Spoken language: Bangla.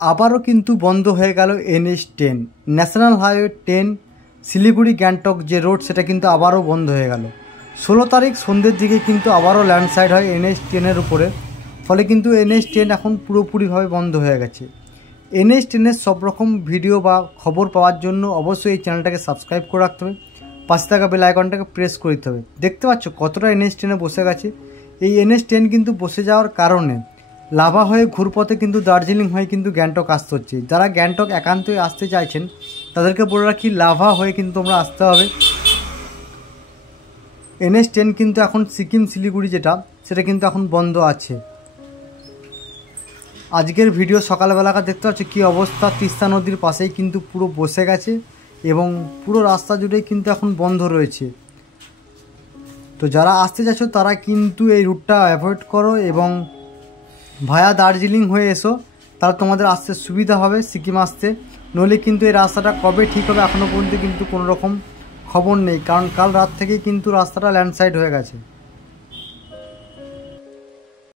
আবারও কিন্তু বন্ধ হয়ে গেল NH10 national highway 10 Siliguri Gangtok যে রোড সেটা কিন্তু আবারও বন্ধ হয়ে গেল। 16 তারিখ সন্ধ্যের দিকে কিন্তু আবারও ল্যান্ডস্লাইড হয় NH10 উপরে, ফলে কিন্তু NH10 এখন পুরোপুরিভাবে বন্ধ হয়ে গেছে। NH10 সব রকম ভিডিও বা খবর পাওয়ার জন্য অবশ্যই এই চ্যানেলটাকে সাবস্ক্রাইব করে রাখতে হবে, পাশে থাকা বেল আইকনটাকে প্রেস করে দিতে হবে। দেখতে পাচ্ছ কতটা NH10 বসে গেছে। এই NH10 কিন্তু বসে যাওয়ার কারণে লাভা হয়ে ঘুরপথে কিন্তু দার্জিলিং হয়ে কিন্তু গ্যাংটক আসতে হচ্ছে। যারা গ্যাংটক একান্তই আসতে চাইছেন তাদেরকে বলে রাখি, লাভা হয়ে কিন্তু তোমরা আসতে হবে। NH10 কিন্তু এখন সিকিম শিলিগুড়ি সেটা কিন্তু এখন বন্ধ আছে। আজকের ভিডিও সকালবেলাকার দেখতে পাচ্ছ কী অবস্থা, তিস্তা নদীর পাশেই কিন্তু পুরো বসে গেছে এবং পুরো রাস্তা জুড়েই কিন্তু এখন বন্ধ রয়েছে। তো যারা আসতে চাইছো তারা কিন্তু এই রুটটা অ্যাভয়েড করো এবং ভায়া দার্জিলিং হয়ে এসো, তাহলে তোমাদের আসতে সুবিধা হবে সিকিম আসতে। নইলে কিন্তু এই রাস্তাটা কবে ঠিক হবে এখনও পর্যন্ত কিন্তু কোনো রকম খবর নেই, কারণ কাল রাত থেকেই কিন্তু রাস্তাটা ল্যান্ডস্লাইড হয়ে গেছে।